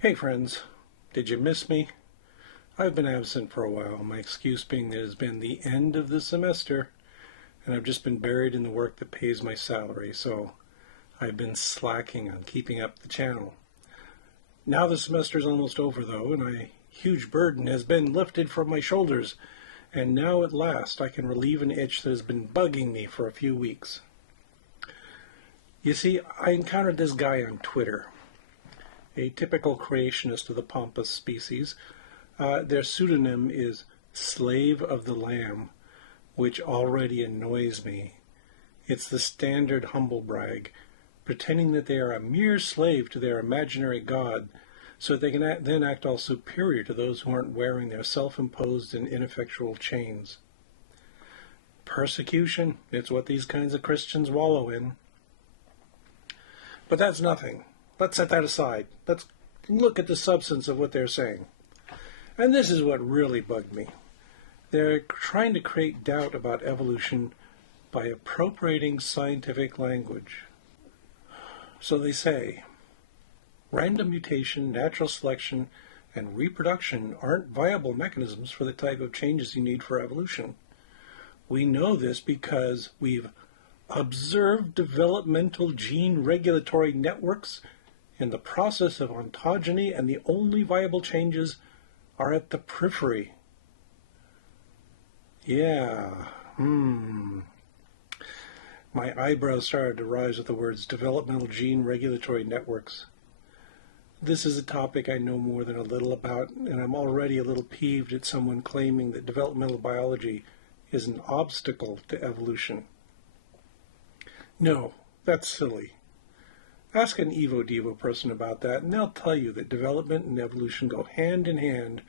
Hey friends, did you miss me? I've been absent for a while, my excuse being that it has been the end of the semester and I've just been buried in the work that pays my salary, so I've been slacking on keeping up the channel. Now the semester's almost over though, and a huge burden has been lifted from my shoulders, and now at last I can relieve an itch that has been bugging me for a few weeks. You see, I encountered this guy on Twitter, a typical creationist of the pompous species. Their pseudonym is Slave of the Lamb, which already annoys me. It's the standard humble brag, pretending that they are a mere slave to their imaginary god, so that they can then act all superior to those who aren't wearing their self-imposed and ineffectual chains. Persecution, it's what these kinds of Christians wallow in. But that's nothing. Let's set that aside. Let's look at the substance of what they're saying. And this is what really bugged me. They're trying to create doubt about evolution by appropriating scientific language. So they say, random mutation, natural selection, and reproduction aren't viable mechanisms for the type of changes you need for evolution. We know this because we've observed developmental gene regulatory networks in the process of ontogeny, and the only viable changes are at the periphery. Yeah, My eyebrows started to rise with the words developmental gene regulatory networks. This is a topic I know more than a little about, and I'm already a little peeved at someone claiming that developmental biology is an obstacle to evolution. No, that's silly. Ask an Evo-Devo person about that, and they'll tell you that development and evolution go hand in hand,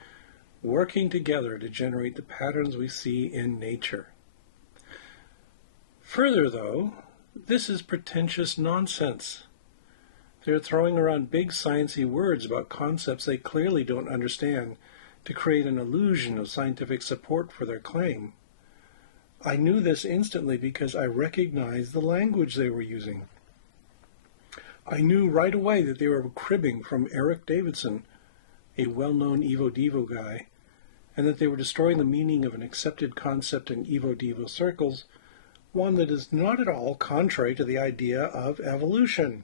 working together to generate the patterns we see in nature. Further, though, this is pretentious nonsense. They're throwing around big sciencey words about concepts they clearly don't understand to create an illusion of scientific support for their claim. I knew this instantly because I recognized the language they were using. I knew right away that they were cribbing from Eric Davidson, a well-known Evo-Devo guy, and that they were destroying the meaning of an accepted concept in Evo-Devo circles, one that is not at all contrary to the idea of evolution.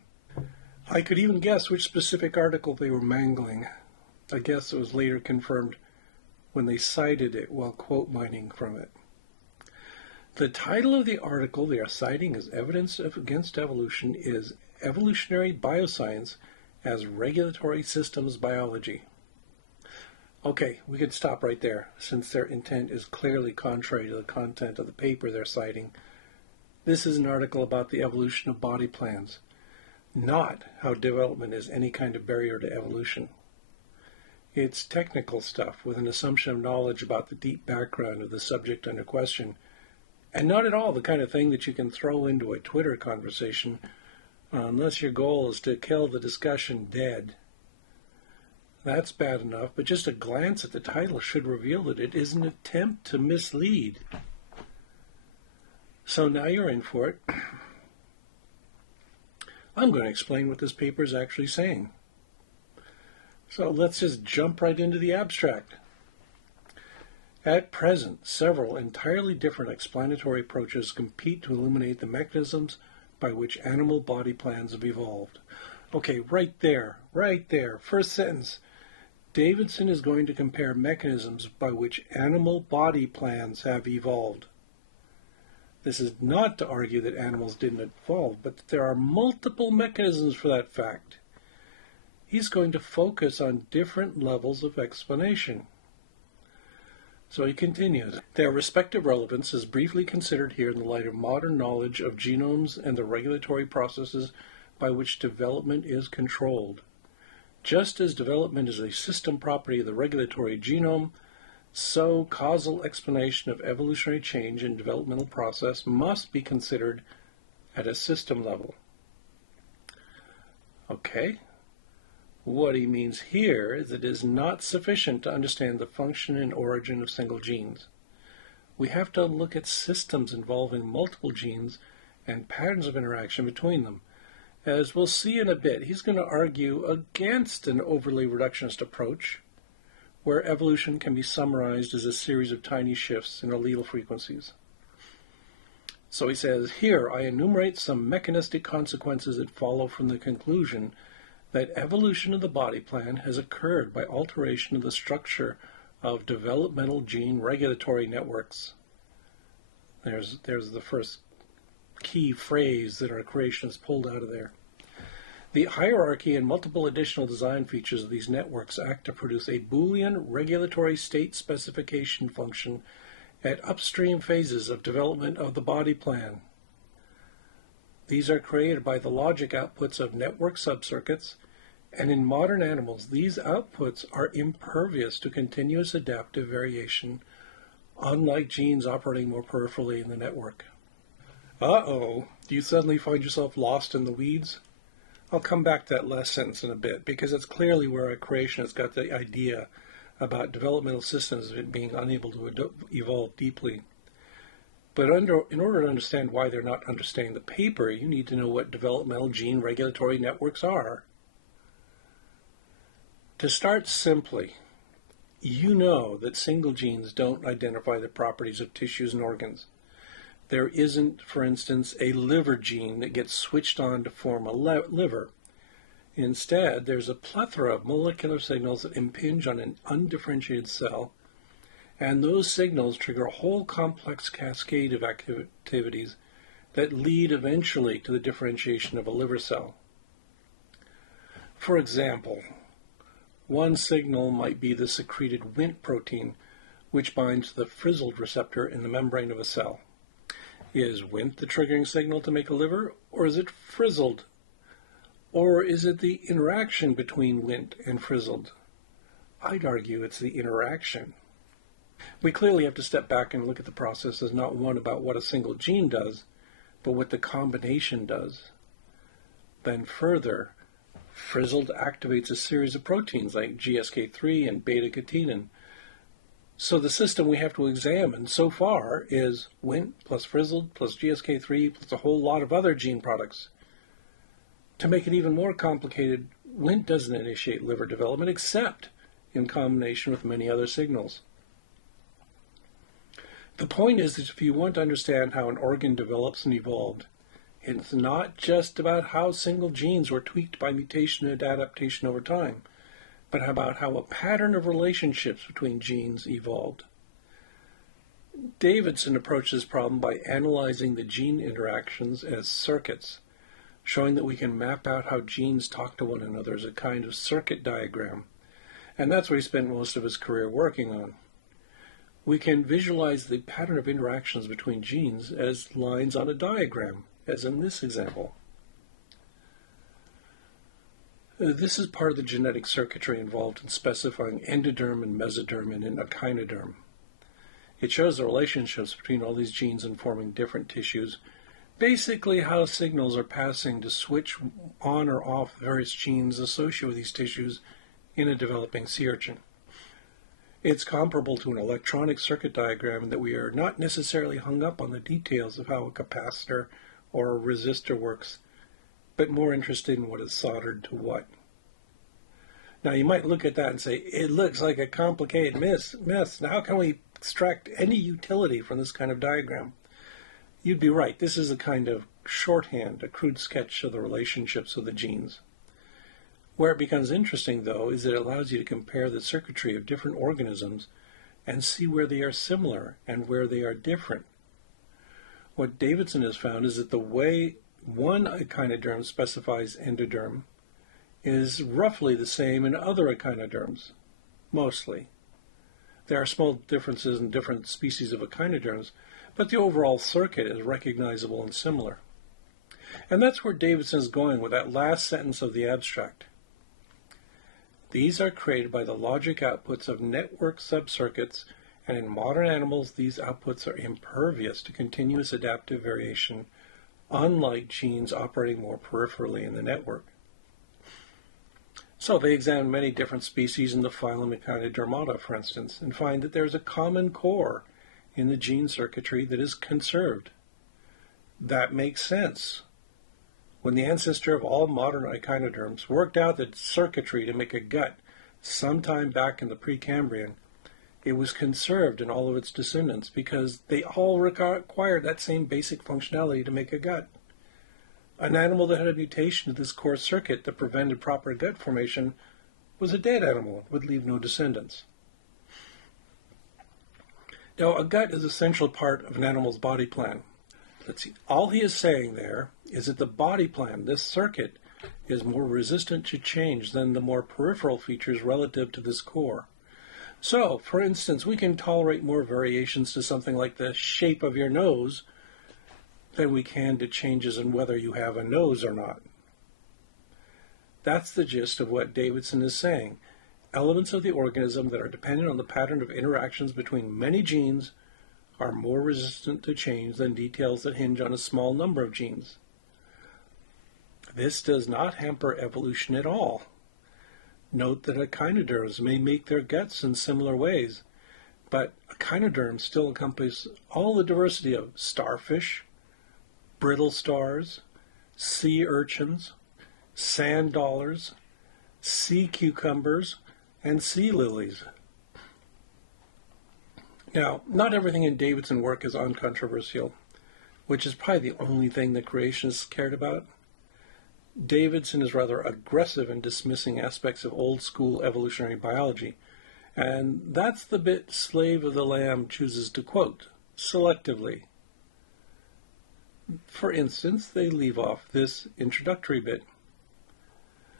I could even guess which specific article they were mangling. I guess it was later confirmed when they cited it while quote mining from it. The title of the article they are citing as evidence against evolution is Evolutionary Bioscience as Regulatory Systems Biology. Okay, we could stop right there, since their intent is clearly contrary to the content of the paper they're citing. This is an article about the evolution of body plans, not how development is any kind of barrier to evolution. It's technical stuff with an assumption of knowledge about the deep background of the subject under question, and not at all the kind of thing that you can throw into a Twitter conversation unless your goal is to kill the discussion dead. That's bad enough, but just a glance at the title should reveal that it is an attempt to mislead. So now you're in for it. I'm going to explain what this paper is actually saying. So let's just jump right into the abstract. At present, several entirely different explanatory approaches compete to illuminate the mechanisms by which animal body plans have evolved. Okay, right there, first sentence. Davidson is going to compare mechanisms by which animal body plans have evolved. This is not to argue that animals didn't evolve, but that there are multiple mechanisms for that fact. He's going to focus on different levels of explanation. So he continues, their respective relevance is briefly considered here in the light of modern knowledge of genomes and the regulatory processes by which development is controlled. Just as development is a system property of the regulatory genome, so causal explanation of evolutionary change in developmental process must be considered at a system level. Okay. What he means here is that it is not sufficient to understand the function and origin of single genes. We have to look at systems involving multiple genes and patterns of interaction between them, As we'll see in a bit, he's going to argue against an overly reductionist approach, where evolution can be summarized as a series of tiny shifts in allele frequencies. So he says, here I enumerate some mechanistic consequences that follow from the conclusion that evolution of the body plan has occurred by alteration of the structure of developmental gene regulatory networks. There's the first key phrase that our creationists pulled out of there. The hierarchy and multiple additional design features of these networks act to produce a Boolean regulatory state specification function at upstream phases of development of the body plan. These are created by the logic outputs of network subcircuits, and in modern animals, these outputs are impervious to continuous adaptive variation, unlike genes operating more peripherally in the network. Uh-oh, do you suddenly find yourself lost in the weeds? I'll come back to that last sentence in a bit, because it's clearly where a creationist got the idea about developmental systems being unable to evolve deeply. But in order to understand why they're not understanding the paper, you need to know what developmental gene regulatory networks are. To start simply, you know that single genes don't identify the properties of tissues and organs. There isn't, for instance, a liver gene that gets switched on to form a liver. Instead, there's a plethora of molecular signals that impinge on an undifferentiated cell, and those signals trigger a whole complex cascade of activities that lead eventually to the differentiation of a liver cell. For example, one signal might be the secreted Wnt protein, which binds the frizzled receptor in the membrane of a cell. Is Wnt the triggering signal to make a liver, or is it frizzled? Or is it the interaction between Wnt and frizzled? I'd argue it's the interaction. We clearly have to step back and look at the process as not one about what a single gene does, but what the combination does. Then further, frizzled activates a series of proteins like GSK3 and beta-catenin. So the system we have to examine so far is Wnt plus frizzled plus GSK3 plus a whole lot of other gene products. To make it even more complicated, Wnt doesn't initiate liver development except in combination with many other signals. The point is that if you want to understand how an organ develops and evolved, it's not just about how single genes were tweaked by mutation and adaptation over time, but about how a pattern of relationships between genes evolved. Davidson approached this problem by analyzing the gene interactions as circuits, showing that we can map out how genes talk to one another as a kind of circuit diagram. And that's what he spent most of his career working on. We can visualize the pattern of interactions between genes as lines on a diagram, as in this example. This is part of the genetic circuitry involved in specifying endoderm and mesoderm in an echinoderm. It shows the relationships between all these genes and forming different tissues, basically how signals are passing to switch on or off various genes associated with these tissues in a developing sea urchin. It's comparable to an electronic circuit diagram in that we are not necessarily hung up on the details of how a capacitor or a resistor works, but more interested in what is soldered to what. Now you might look at that and say, it looks like a complicated mess. Now how can we extract any utility from this kind of diagram? You'd be right. This is a kind of shorthand, a crude sketch of the relationships of the genes. Where it becomes interesting, though, is that it allows you to compare the circuitry of different organisms and see where they are similar and where they are different. What Davidson has found is that the way one echinoderm specifies endoderm is roughly the same in other echinoderms, mostly. There are small differences in different species of echinoderms, but the overall circuit is recognizable and similar. And that's where Davidson is going with that last sentence of the abstract. These are created by the logic outputs of network subcircuits, and in modern animals, these outputs are impervious to continuous adaptive variation, unlike genes operating more peripherally in the network. So they examine many different species in the phylum Echinodermata, for instance, and find that there is a common core in the gene circuitry that is conserved. That makes sense. When the ancestor of all modern echinoderms worked out the circuitry to make a gut sometime back in the Precambrian, it was conserved in all of its descendants because they all required that same basic functionality to make a gut. An animal that had a mutation to this core circuit that prevented proper gut formation was a dead animal, would leave no descendants. Now, a gut is an essential part of an animal's body plan. Let's see, all he is saying there is that the body plan, this circuit, is more resistant to change than the more peripheral features relative to this core. So, for instance, we can tolerate more variations to something like the shape of your nose than we can to changes in whether you have a nose or not. That's the gist of what Davidson is saying. Elements of the organism that are dependent on the pattern of interactions between many genes are more resistant to change than details that hinge on a small number of genes. This does not hamper evolution at all. Note that echinoderms may make their guts in similar ways, but echinoderms still encompass all the diversity of starfish, brittle stars, sea urchins, sand dollars, sea cucumbers, and sea lilies. Now, not everything in Davidson's work is uncontroversial, which is probably the only thing that creationists cared about. Davidson is rather aggressive in dismissing aspects of old-school evolutionary biology, and that's the bit Slave of the Lamb chooses to quote, selectively. For instance, they leave off this introductory bit.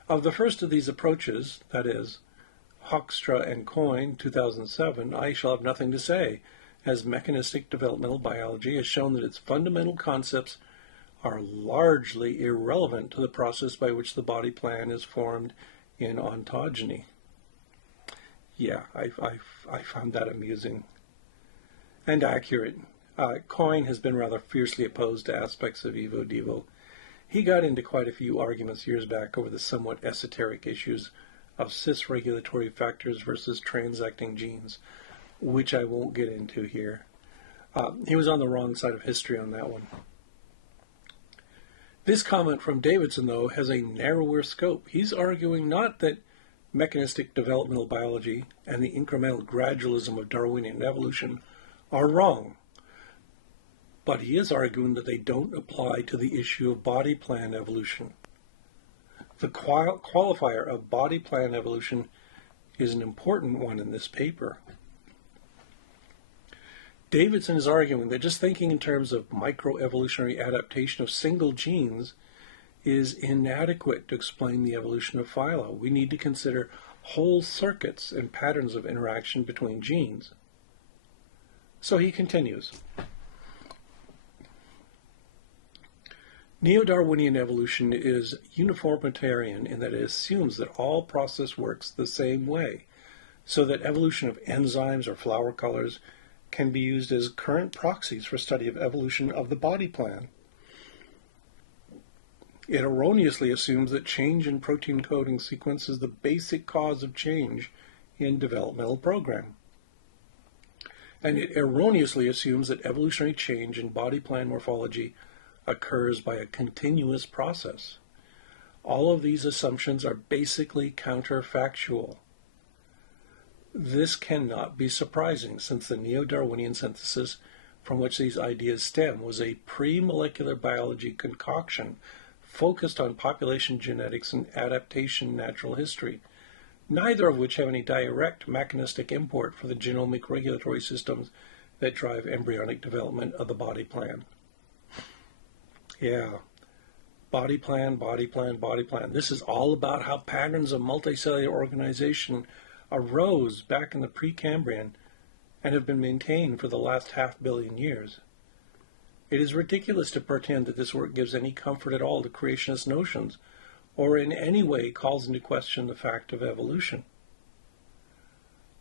Of the first of these approaches, that is, Hoekstra and Coyne, 2007, I shall have nothing to say, as mechanistic developmental biology has shown that its fundamental concepts are largely irrelevant to the process by which the body plan is formed in ontogeny. Yeah, I found that amusing and accurate. Coyne has been rather fiercely opposed to aspects of Evo-Devo. He got into quite a few arguments years back over the somewhat esoteric issues of cis-regulatory factors versus transacting genes, which I won't get into here. He was on the wrong side of history on that one. This comment from Davidson, though, has a narrower scope. He's arguing not that mechanistic developmental biology and the incremental gradualism of Darwinian evolution are wrong, but he is arguing that they don't apply to the issue of body plan evolution. The qualifier of body plan evolution is an important one in this paper. Davidson is arguing that just thinking in terms of microevolutionary adaptation of single genes is inadequate to explain the evolution of phyla. We need to consider whole circuits and patterns of interaction between genes. So he continues. Neo-Darwinian evolution is uniformitarian in that it assumes that all process works the same way, so that evolution of enzymes or flower colors can be used as current proxies for study of evolution of the body plan. It erroneously assumes that change in protein coding sequence is the basic cause of change in developmental program. And it erroneously assumes that evolutionary change in body plan morphology occurs by a continuous process. All of these assumptions are basically counterfactual. This cannot be surprising, since the neo-Darwinian synthesis from which these ideas stem was a pre-molecular biology concoction focused on population genetics and adaptation natural history, neither of which have any direct mechanistic import for the genomic regulatory systems that drive embryonic development of the body plan. Yeah, body plan, body plan, body plan. This is all about how patterns of multicellular organization arose back in the Precambrian and have been maintained for the last 500 million years. It is ridiculous to pretend that this work gives any comfort at all to creationist notions, or in any way calls into question the fact of evolution.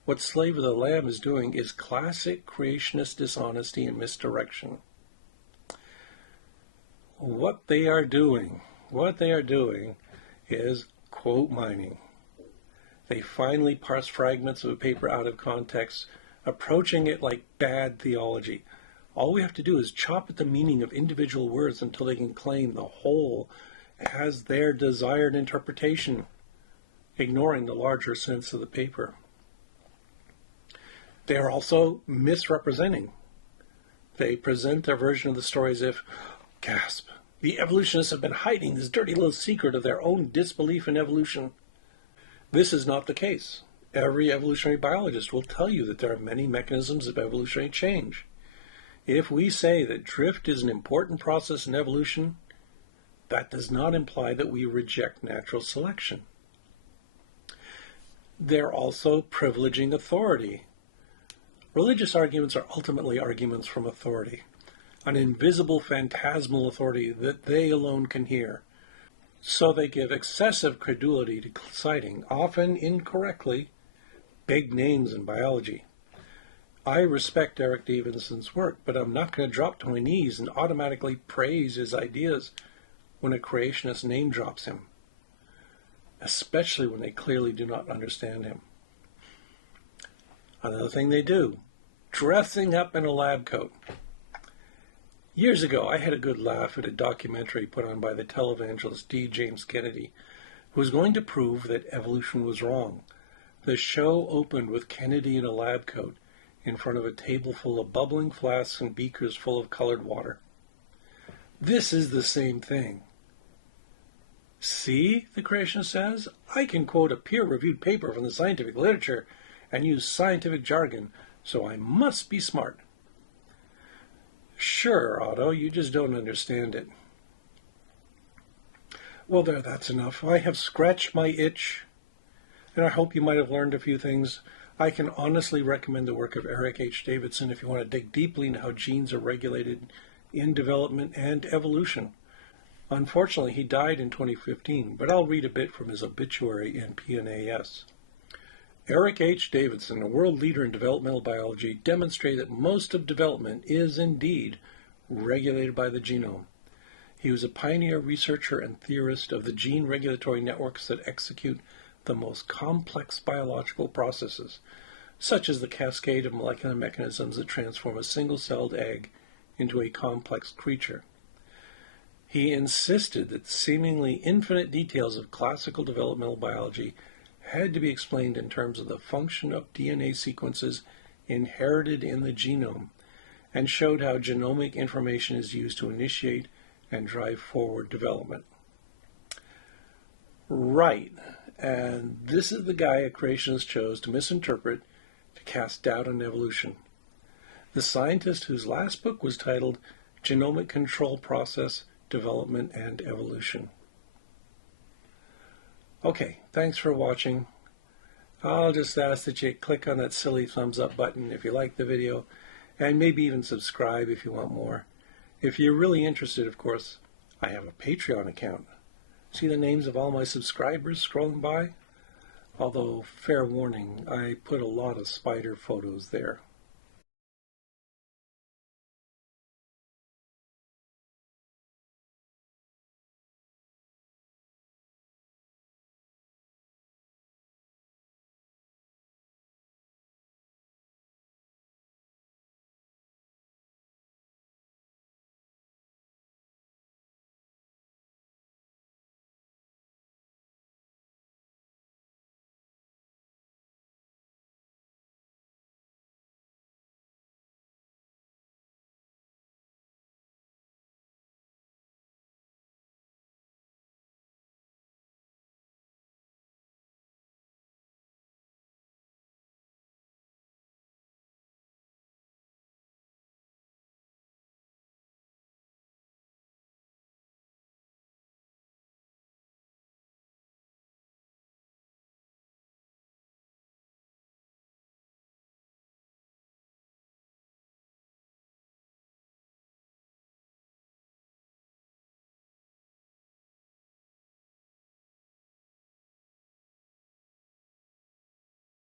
What Slave of the Lamb is doing is classic creationist dishonesty and misdirection. What they are doing is quote mining. They finally parse fragments of a paper out of context, approaching it like bad theology. All we have to do is chop at the meaning of individual words until they can claim the whole has their desired interpretation, ignoring the larger sense of the paper. They are also misrepresenting. They present their version of the story as if, gasp, the evolutionists have been hiding this dirty little secret of their own disbelief in evolution. This is not the case. Every evolutionary biologist will tell you that there are many mechanisms of evolutionary change. If we say that drift is an important process in evolution, that does not imply that we reject natural selection. They're also privileging authority. Religious arguments are ultimately arguments from authority, an invisible phantasmal authority that they alone can hear. So they give excessive credulity to citing, often incorrectly, big names in biology. I respect Eric Davidson's work, but I'm not going to drop to my knees and automatically praise his ideas when a creationist name drops him, especially when they clearly do not understand him. Another thing they do, dressing up in a lab coat. Years ago, I had a good laugh at a documentary put on by the televangelist D. James Kennedy, who was going to prove that evolution was wrong. The show opened with Kennedy in a lab coat in front of a table full of bubbling flasks and beakers full of colored water. This is the same thing. See, the creationist says, I can quote a peer-reviewed paper from the scientific literature and use scientific jargon, so I must be smart. Sure, Otto, you just don't understand it. Well, there, that's enough. I have scratched my itch, and I hope you might have learned a few things. I can honestly recommend the work of Eric H. Davidson if you want to dig deeply into how genes are regulated in development and evolution. Unfortunately, he died in 2015, but I'll read a bit from his obituary in PNAS. Eric H. Davidson, a world leader in developmental biology, demonstrated that most of development is indeed regulated by the genome. He was a pioneer researcher and theorist of the gene regulatory networks that execute the most complex biological processes, such as the cascade of molecular mechanisms that transform a single-celled egg into a complex creature. He insisted that the seemingly infinite details of classical developmental biology had to be explained in terms of the function of DNA sequences inherited in the genome, and showed how genomic information is used to initiate and drive forward development. Right, and this is the guy a creationist chose to misinterpret, to cast doubt on evolution. The scientist whose last book was titled Genomic Control Process, Development and Evolution. Okay, thanks for watching. I'll just ask that you click on that silly thumbs up button if you like the video, and maybe even subscribe if you want more. If you're really interested, of course, I have a Patreon account. See the names of all my subscribers scrolling by? Although, fair warning, I put a lot of spider photos there.